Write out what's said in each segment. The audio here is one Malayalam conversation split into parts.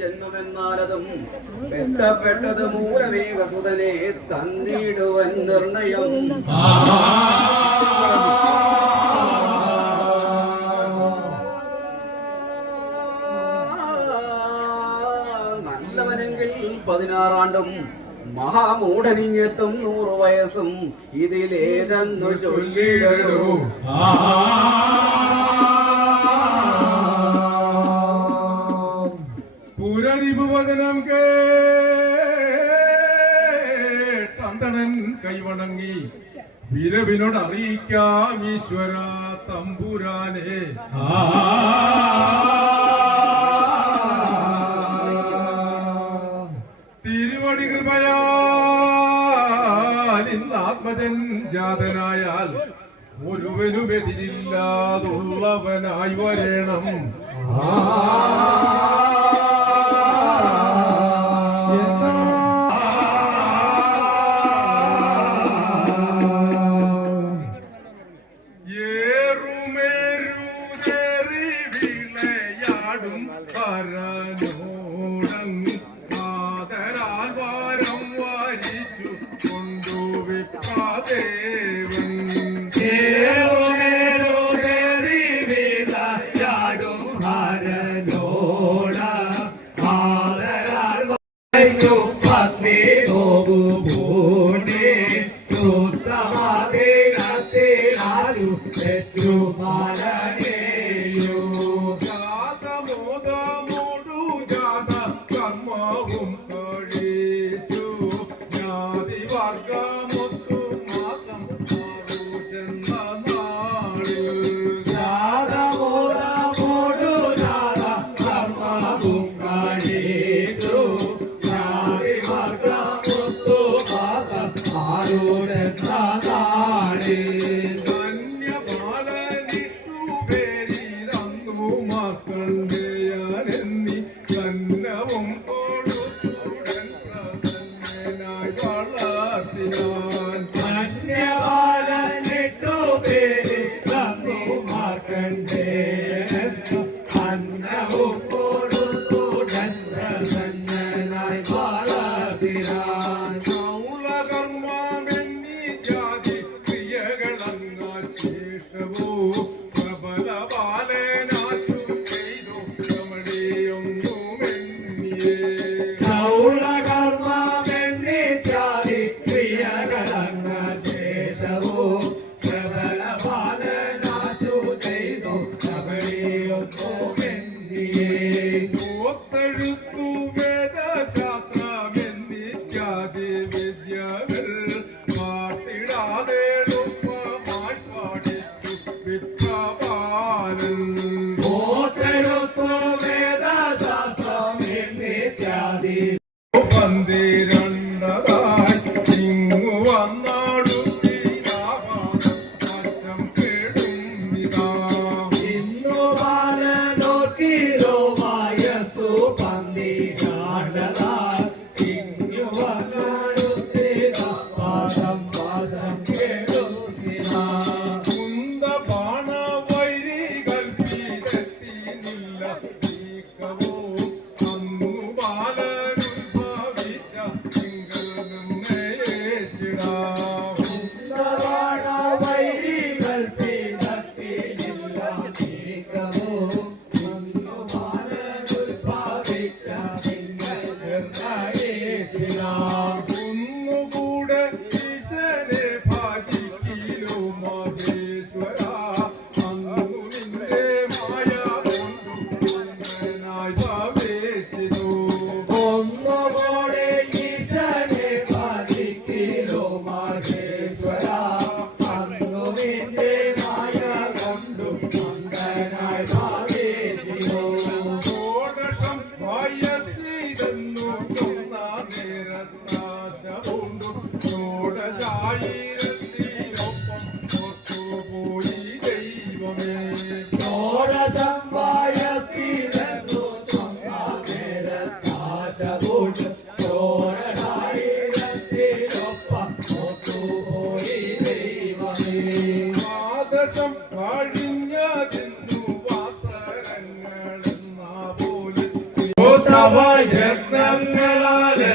ജന്മമെന്നാലതും ബന്ധപ്പെട്ടത് മൂലവേഗസുതനെ തന്നിടുവൻ നിർണയം. നല്ലവനെങ്കിൽ 16 ആണ്ടും മഹാമൂഢനിങ്ങെത്തും 100 വയസ്സും ഇതിലേതെന്നു ചൊല്ലിടൂ. പുരരിഭുവചനം കേട്ടന്തണൻ കൈവണങ്ങി വിരവിനോട് അറിയിക്കാം ഈശ്വര തമ്പുരാനെ. തിരുവടി കൃപയാൽ ഇന്ന് ആത്മജൻ ജാതനായാൽ ഒരുവനുമെതിരില്ലാതുള്ളവനായി വരേണം.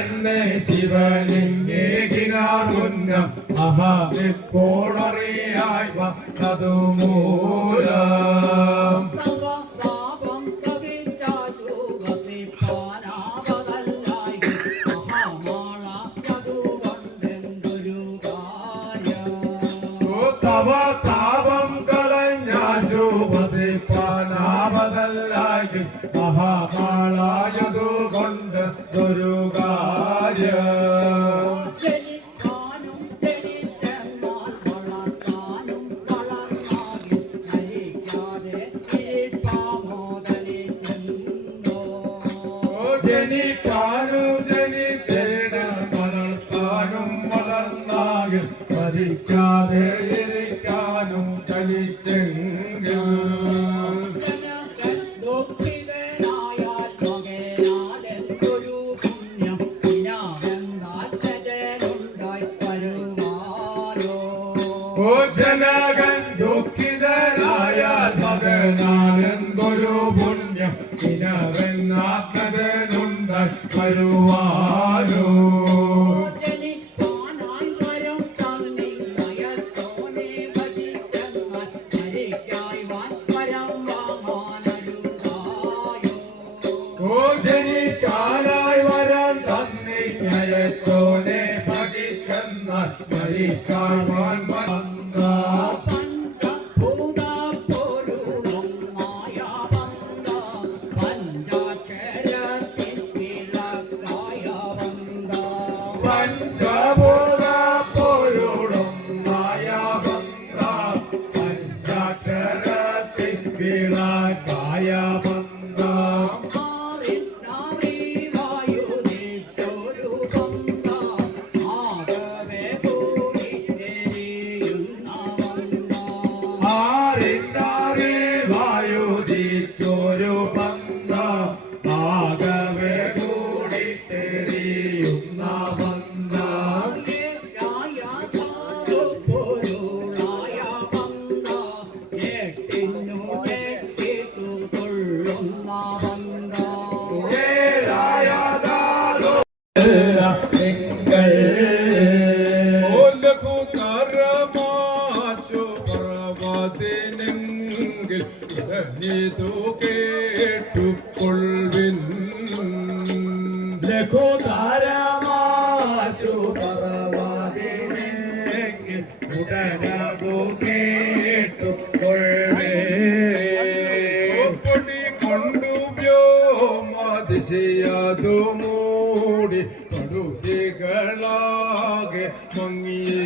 തന്നെ ശിവലിംഗേകിനാമുന്നം അഹമിപ്പോളറിയായി വന്നതുമൂലം തവ താപം കളഞ്ഞാശുപതിപ്പാനാവതല്ലായി മഹാമാളായതു കൊണ്ട് ഒരു കാര്യം ജനിക്കാനും ജനിച്ചേടം വളർത്താനും വളർന്നാകിൽ മരിക്കാതെ ഇരിക്കാനും ചലിച്ചെങ്കിൽ ജനകൻ ദുഃഖിതനായാൽ മകനാണെന്തൊരു പുണ്യം ഇനവെന്നാക്കനുണ്ടായി വരുവാനോ ജനിക്കാനായി വരാൻ തന്നെ അയച്ചോനെ ഭജിച്ചെന്നാൽ മരിക്കാൻ കേട്ടുകൊള്ളിൻ ലഘുതാരമാശു പറവാതിനെങ്കിൽ ഉടനു കേട്ടുകൊള്ളേ പൊടി കൊണ്ടു വ്യോമദിശയതു മൂടി കടുകികളാകെ മങ്ങിയേ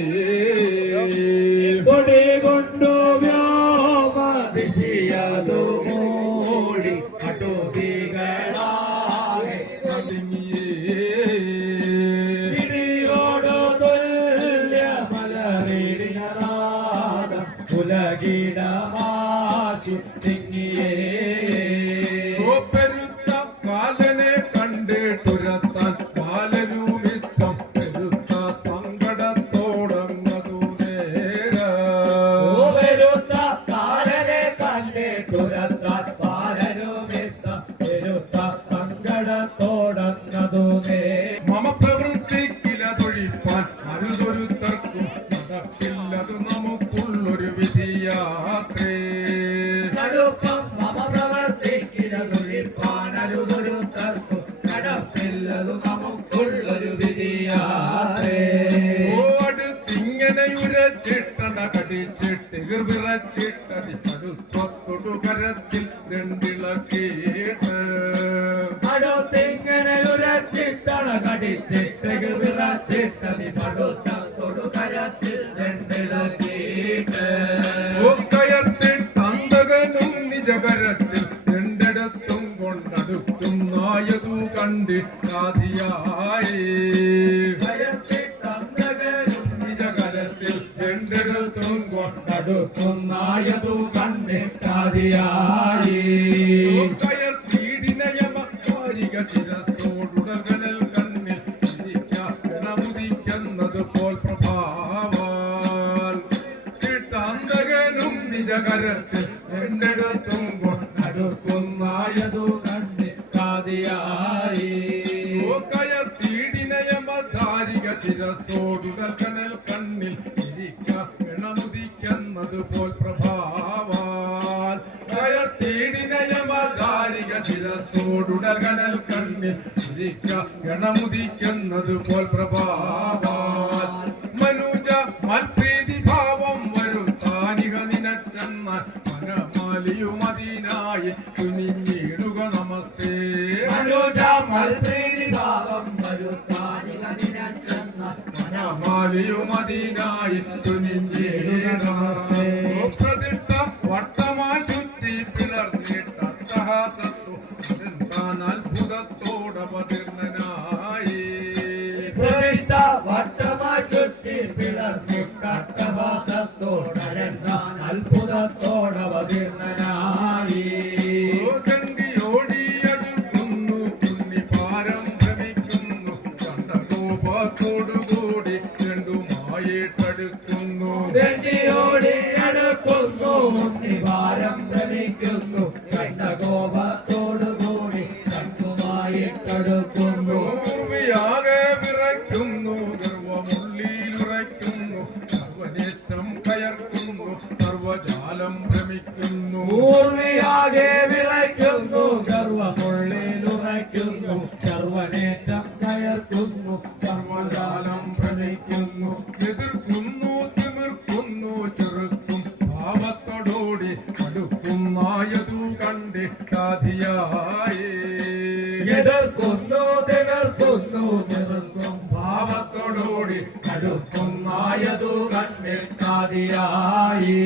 പൊടി കൊണ്ടു വ്യോമദിശയതു മൂടി കടുകികളാകെ മങ്ങിയോടു തുല്യ മലറിടിനാദം ഉലകിടമാശു തിങ്ങിയേ പെരുത്ത കാലനെ കണ്ടിട്ടുരത്താൻ ബാലനുമിത്തം പെരുത്ത സങ്കടത്തോടങ്ങതു പെരുത്ത കാലനെ കണ്ടിട്ടുരത്താൻ ബാലനുമിത്തം പെരുത്ത സങ്കടത്തോടങ്ങതു മമ പ്രവൃത്തിക്കിലതൊഴിപ്പാൻ അരുതൊരുത്തർക്കും നടക്കില്ലതു നമുക്കുള്ളൊരു വിധിയാത്രേ ിട്ടണ കടിച്ചിട്ട് വിറച്ചിട്ടതി പടുത്തൊടു കരത്തിൽ രണ്ടിളക്കിയിട്ട് അടുത്തിങ്ങനെ ഉരച്ചിട്ടണ കടിച്ചിട്ട് വിറച്ചിട്ടതി പടുത്തൊടു കരത്തിൽ രണ്ടിളക്കിയിട്ട് കയർത്തിട്ടന്തകനും നിജകരത്തിൽ രണ്ടിടത്തും കൊണ്ടടുക്കുന്നായതു കണ്ടിട്ടാതിയായി രണ്ടിടത്തും കൊണ്ടടുക്കുന്നായതു കണ്ടിട്ടാതിയായി കയർത്തീടിനയമക്കാരിക ശിരസോടുടകനൽ കണ്ണിൽ മുദിക്കുന്നത് പോൽ പ്രഭാവാൽ ചിട്ടാന്തകനും നിജകരത്തിൽ രണ്ടിടത്തും കൊണ്ടടുക്കുന്നായതു കണ്ടിട്ടാതിയായി കയർത്തീടിന ശിരസോടുടൽ കനൽ കണ്ണിൽ ഗണമുദിക്കുന്നത് പോൽ പ്രഭാവാൽ തേടിനയമകാരിക ശിരസോടുടൽ കനൽ കണ്ണിൽ ഗണമുദിക്കുന്നത് പോൽ പ്രഭാവാൽ മനുജ മൽപ്രീതി ഭാവം വരുത്താനിക നിനച്ചെന്നാൽ മനമാലിയുമതിനായി തുനിഞ്ഞിടുക നമസ്തേ മനുജ മൽപ്രീതി ഭാവം വരുത്താനിക നിനച്ചെന്നാൽ മനമാലിയുമതിനായി തുനിഞ്ഞിടുക നമസ്തേ പ്രതിഷ്ഠ വട്ടമായി ചുറ്റി പിളർന്നിട്ടഹാസത്തു അത്ഭുതത്തോടവതീർണനായി പ്രതിഷ്ഠ വട്ടമായി ചുറ്റി പിളർന്നിട്ടഹാസത്തോടരങ്ങാൻ അത്ഭുതത്തോടവതീർണനായി ഓടിയടുക്കുന്നു കുന്നിപ്പാരം ഭ്രമിക്കുന്നു കണ്ടകോപത്തോടുകൂടി രണ്ടുമായിട്ടടുക്കുന്നു ദണ്ഡിയോടിയടുക്കുന്നു ഉണ്ണിവാരം ഭ്രമിക്കുന്നു കണ്ടകോപത്തോടുകൂടി രണ്ടുമായിട്ടടുക്കുന്നു ഭൂമിയാകെ വിറയ്ക്കുന്നു ഗർവമുള്ളിലുറയ്ക്കുന്നു സർവനേറ്റം കയർക്കുന്നു സർവജാലം ഭ്രമിക്കുന്നു പൂർവിയാകെ വിറയ്ക്കുന്നു ഗർവമുള്ളിലുറയ്ക്കുന്നു സർവനേറ്റം കയർക്കുന്നു സർവജാലം ഭ്രമിക്കുന്നു എതിർക്കുന്നു തിമിർക്കുന്നു ചെറുക്കും ഭാവത്തോടോടി അടുക്കുന്നായതു കണ്ടിട്ടാധിയായേ എതിർക്കുന്നു തിമിർക്കുന്നു ചെറുക്കും ഭാവത്തോടോടി അടുക്കുന്നായതു കണ്ടിട്ടാതിയായി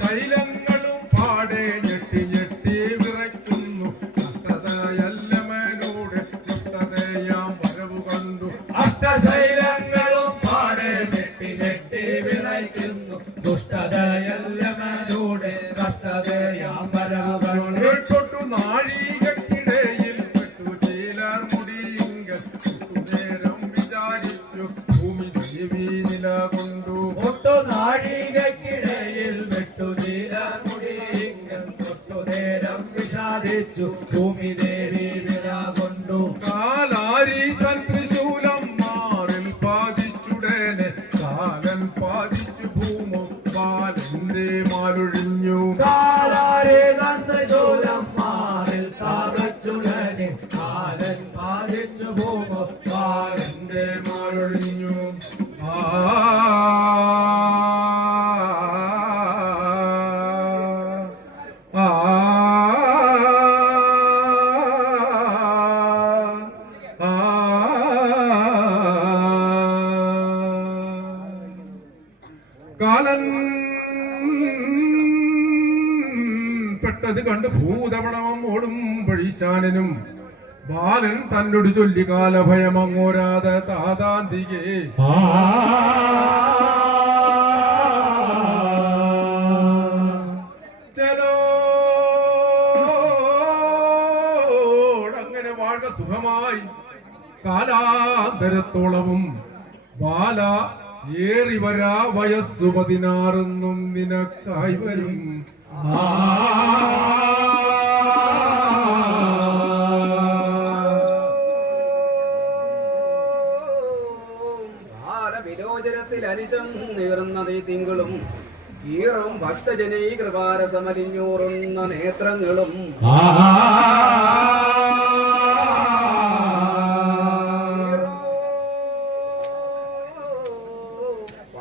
ശൈലങ്ങളും പാടെ ഞെട്ടി ഞെട്ടി വിറയ്ക്കുന്നു കഷ്ടതയല്ലമനോട് കഷ്ടതയാം വരവു കണ്ടു അഷ്ടശൈലങ്ങളും പാടെ ഞെട്ടി ഞെട്ടി വിളയ്ക്കുന്നു ദുഷ്ടതയല്ലമനോട് കഷ്ടതയാം വരവുകൾ തൊട്ടു നാഴികക്കിടയിൽ പെട്ടു ചേലാർ മുടിയിങ്കൽ നേരം വിചാരിച്ചു ഭൂമി ദേവി നില കൊണ്ടു ഒട്ടു നാഴികക്കിടയിൽ വെട്ടുചീല മുടിയിങ്കൽ തൊട്ടുനേരം വിഷാദിച്ചു ഭൂമി ദേവി വില കൊണ്ടു കാലാരി തൻ ത്രിശൂലം മാറിൽ പാതിച്ചുടനെ കാലൻ പാതിച്ചു ഭൂമു കാലന്റെ മാലൊഴിഞ്ഞു കാലാരെ തന്ത്രശൂലം മാറിൽ താകച്ചുടനെ കാലൻ പാലിച്ചു ഭൂമോ കാലന്റെ മാലൊഴിഞ്ഞു കാലൻ പെട്ടത് കണ്ട് ഭൂതപടമം ഓടും വഴിശാനനും ബാലൻ തന്നോട് ചൊല്ലി കാലഭയമങ്ങോരാതെ താതാന്തികേ ചെലോടങ്ങനെ വാഴ സുഖമായി കാലാന്തരത്തോളവും ബാല ഏറി വരാ വയസ്സു 16 നിനക്കായി വരും വിലോചനത്തിൽ അനിശം നീറുന്നതീ തിങ്കളും ഈറും ഭക്തജനീ കൃപാരസമലിഞ്ഞൂറുന്ന നേത്രങ്ങളും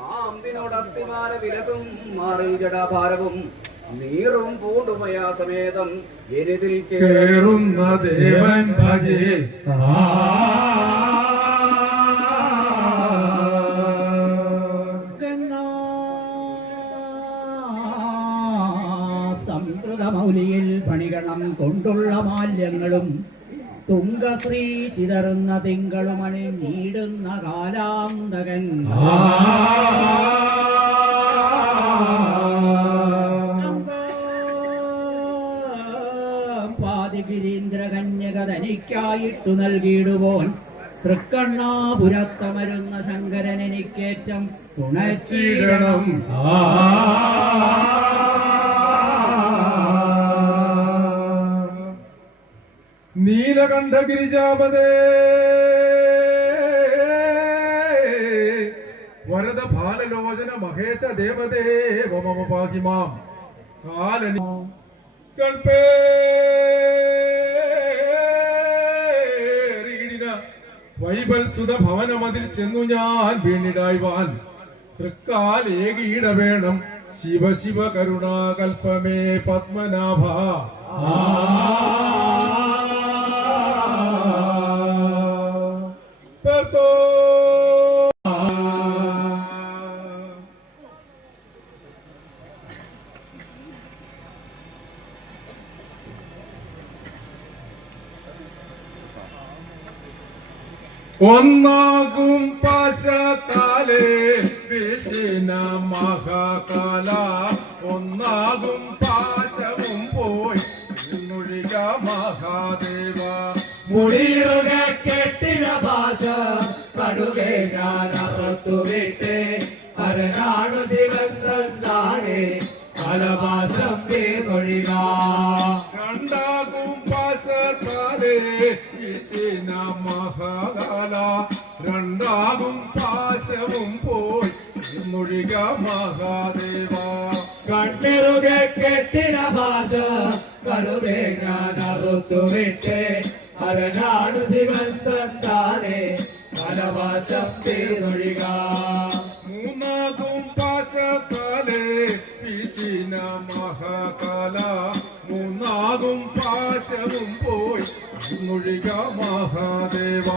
പാമ്പിനോടത്തിമാര വിലകും മാറി ജടാഭാരവും നീറും പൂണ്ടുമയാ സമേതം എരിതിൽ കേറുന്ന ദേവൻ ഭജേ സംസ്കൃതമൗലിയിൽ പണികണം കൊണ്ടുള്ള മാല്യങ്ങളും തുങ്കശ്രീ ചിതറുന്ന തിങ്കളുമണി നീടുന്ന കാലാന്തകൻ പാതിഗിരീന്ദ്ര കന്യക തനിക്കായിട്ടു നൽകിയിടുപോൻ തൃക്കണ്ണാപുരത്തമരുന്ന ശങ്കരൻ എനിക്കേറ്റം തുണച്ചിടണം നീലകണ്ഠ ഗിരിജാപതേ മഹേശ ദേവദേവ മമ പാഹി മാം കാലനി കൽപേ വൈബൽസുത ഭവനമതിൽ ചെന്നു ഞാൻ വീണിടായ്വാൻ തൃക്കാൽ ഏകീട വേണം ശിവ ശിവ കരുണാകൽപമേ പത്മനാഭ ഒന്നാകും പാശത്താലേ വിഷ്ണ മഹാകാല ഒന്നാകും പാശവും പോയി മുഴിക മഹാദേവ മുടിയുക കെട്ടിട ഭാഷ കടുകെ ഞാനകത്തു വിട്ട് അരനാടു ശിവൻ തന്നാണേ പലഭാഷം തീർന്നൊഴിക രണ്ടാകും പാശത്താലേ വിഷ്ണ മഹാകാല രണ്ടാകും പാശവും പോയി മുഴിക മഹാദേവ കണ്ണിറുക കെട്ടിട ഭാഷ കടുകെ ഞാനകത്തു വിട്ട് അരനാടു ശിവൻ തന്നാണേ പലഭാഷം തീർന്നൊഴിക മൂന്നാകും പാശത്താലേ വിഷ്ണ മഹാകാല മൂന്നാകും പാശവും പോയി മുഴിക മഹാദേവ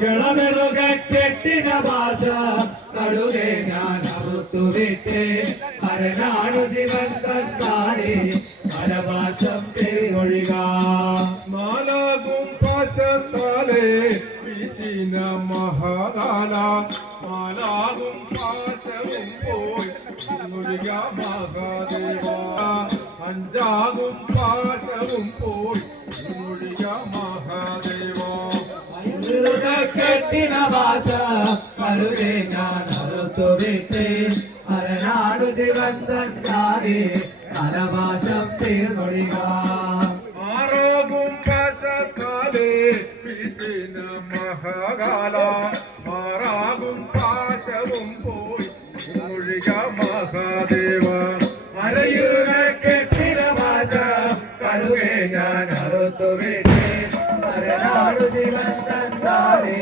ജളമെറുക കെട്ടിട ഭാഷ കടുകെ ഞാൻ അറുത്തു വിട്ട് അരനാടു ശിവൻ തന്നാണേ പലഭാഷം തീർന്നൊഴിക നാലാകും പാശത്താലേ വിഷ്ണ മഹാകാല നാലാകും പാശവും പോയി മുരുക മഹാദേവ അഞ്ചാകും പാശവും പോയി മുരുക മഹാദേവ കെട്ടിന ഭാഷ കടുകെ ഞാൻ അറുത്തു വിട്ട് അരനാടു ശിവൻ തന്നാണേ പലഭാഷം തീർന്നൊഴിക ആറാകും പാശത്താലേ വിഷ്ണ മഹാകാല ആറാകും പാശവും പോയി മുഴിക മഹാദേവ അരയുക കെട്ടിന ഭാഷ കടുകെ ഞാൻ അറുത്തു വിട്ട് അരനാടു ശിവൻ തന്നാണേ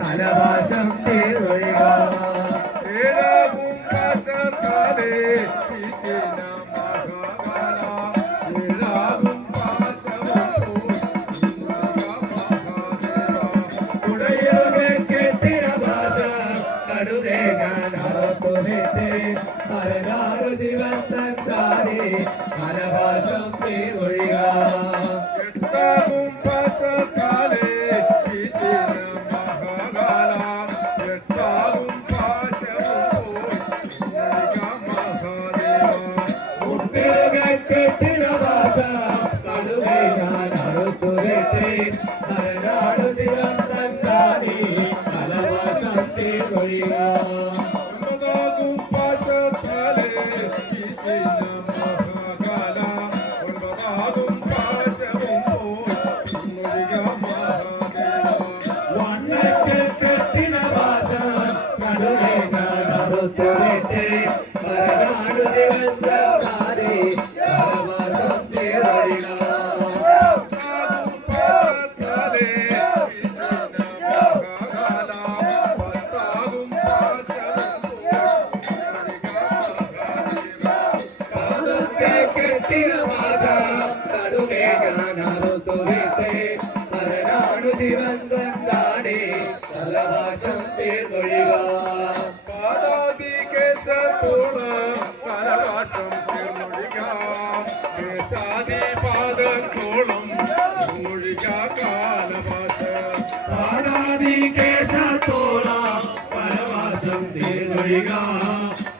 പലഭാഷം തീർന്നൊഴിക ഏഴാകും പാശത്താലേ വിഷ്ണ മഹാകാല ഏഴാകും പാശവും പോയി മുഴിക മഹാദേവ ഉടയുക കെട്ടിന ഭാഷ കടുകെ ഞാൻ അറുത്തു വിട്ട് അരനാടു ശിവൻ തന്നാണേ പലഭാഷം തീർന്നൊഴിക എട്ടാകും പാശത്താലേ വിഷ്ണ മഹാകാല എട്ടാകും പാശവും പോയി മുഴിക മഹാദേവ കെട്ടിട ഭാഷ കടുകെ ഞാൻ അറുത്തു വിട്ട് അരനാടു ശിവൻ തന്നാണേ പലഭാഷം തീർന്നൊഴിക ഒൻപതാകും പാശത്താലേ വിഷ്ണ മഹാകാല ഒൻപതാകും പാശവും പോയി മുഴിക മഹാദേവ വണ്ണത്തിൽ കെട്ടിന ഭാഷ കടുകെ ഞാൻ അറുത്തു വിട്ട് അരനാടു ശിവൻ തന്നാണേ പലഭാഷം തീർന്നൊഴിക പത്താകും പാശത്താലേ വിഷ്ണ മഹാകാല പത്താകും പാശവും പോയി കെട്ടിന ഭാഷ കടുകെ ഞാൻ അറുത്തു വിട്ട് അരനാടു ശിവൻ തന്നാണേ പലഭാഷം തീർന്നൊഴിക പാദാതി കേശത്തോളം കലവാസം തീർന്നൊഴിക കേശാദി പാദത്തോളം മുഴിക കാലവാസ പാടാതി കേശത്തോളം പരവാസം തീർന്നൊഴിക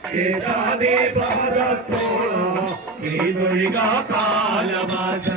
കേശാദി പാദത്തോളം തീർന്നൊഴിക കാലഭാഷ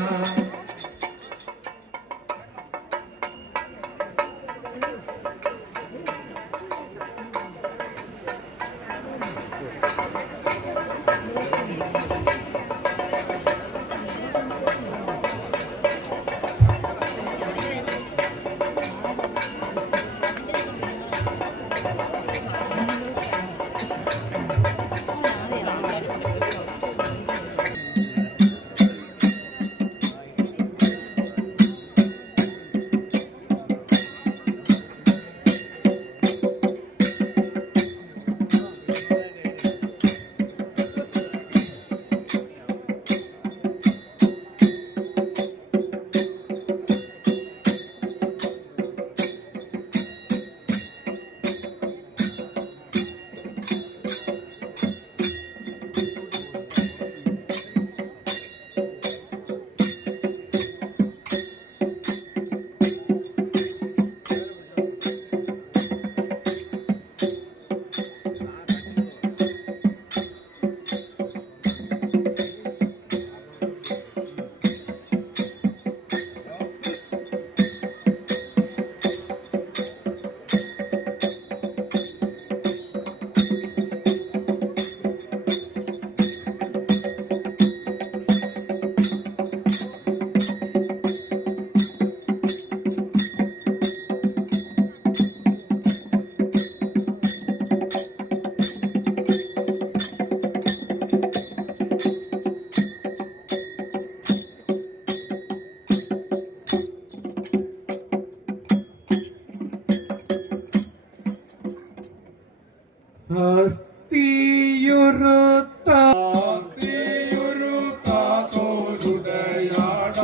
ഹസ്തിയുരുത്താതോരുടയാട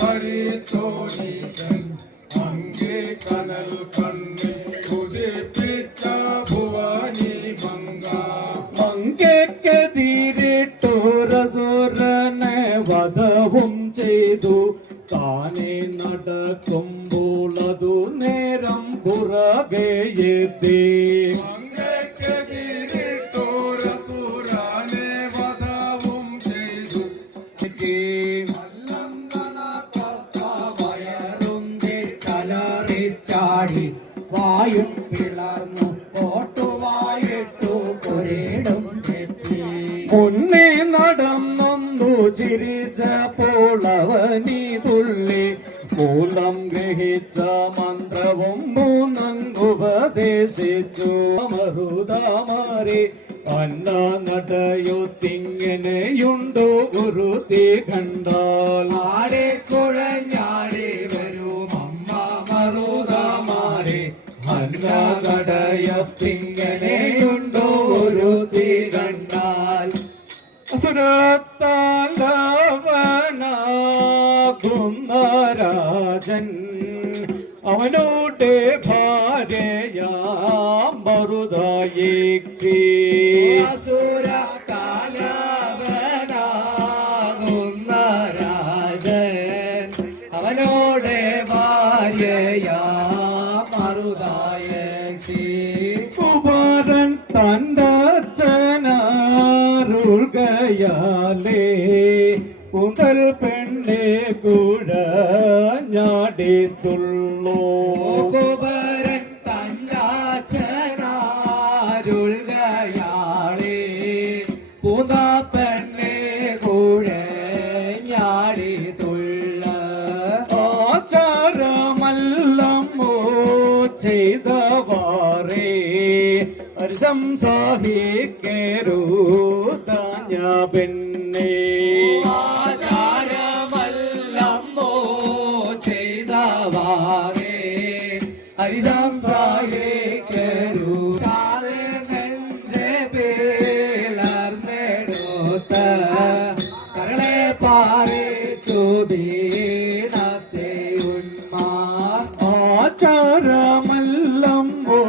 ഹരിതോനീശൻ അങ്ങേ കനൽ കണ്ണിൽ കുതിപ്പിച്ച ഭുവനി മങ്ക മങ്കയ്ക്കെതിരിട്ടൊരസുരനെ വധവും ചെയ്തു താനെ നടക്കുമ്പോൾ അതു നേരം പുറകെയെത്തി മങ്കയ്ക്കെതിരിട്ടൊരസുരനെ വധവും ചെയ്തു കലറിച്ചാടി വായും പിളർന്നു കോട്ടുവായിട്ടു കൊരേടും തെറ്റി മുന്നേ നടന്നു ചിരിച്ചപ്പോൾ അവനീ തുള്ളി മൂലം ഗ്രഹിച്ച മന്ത്രവും മൂന്നങ്ങുപദേശിച്ചു മറുതാമാരെ അന്ന നടയൊത്തിങ്ങനെയുണ്ടോ ഒരു തീ കണ്ടാൽ ആടെ കുഴഞ്ഞാടി വരും അമ്മ മറുതാമാരെ അന്നകടയത്തിങ്ങനെയുണ്ടോ ഒരു തീ കണ്ടാൽ അസുരത്താലവനാകുന്ന രാജൻ അവനോടെ ഭാര്യയാം മറുതായേക്ക് അസുര കാലവനാകുന്ന രാജൻ അവനോടെ ഭാര്യയാ മറുതായക്ഷി കുമാരൻ തന്തച്ഛനാരുൾകയാലേ കുന്തൽ പെണ്ണെ കുഴഞ്ഞാടിത്തുള്ളൂ കുബരൻ തണ്ടാച്ചനാരുൾകയാളെ പൂത പെണ്ണെ കുഴഞ്ഞാടി തുള്ള ആചാരമല്ലമ്മോ ചെയ്തവാറേ സംസാഹിക്കരുതാഞ്ഞ പെണ്ണേ ആചാരമല്ലമ്മോ ചെയ്തവാറേ ഹരിസംസാരിക്കരു നെഞ്ചെ പിളർന്നെടുത്ത കരളെ പാറിച്ചു ദീനത്തെ ഉന്മാർ ആചാരമല്ലമ്മോ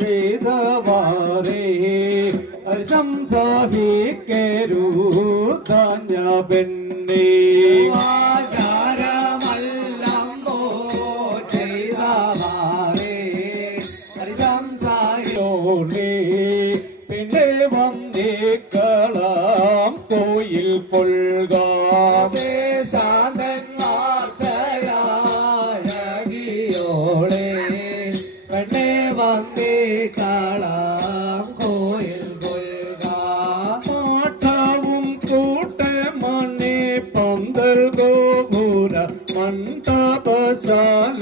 ചെയ്തവാറേ സംസാഹിക്കരുതാഞ്ഞ പെണ്ണേ ആചാരമല്ലമ്മോ ചെയ്തവാറേ ഹരിസംസാരി പിന്നെ വന്നേക്കളാം കോയിൽ കൊള്ളുക സാധന്മാർത്തയാഴകിയോളെ പെണ്ണെ വന്നേ കാളാം കോയിൽ കൊൽക പാഠവും കൂട്ടമണി പന്തൽ ഗോപുര മണ്ഡപശാല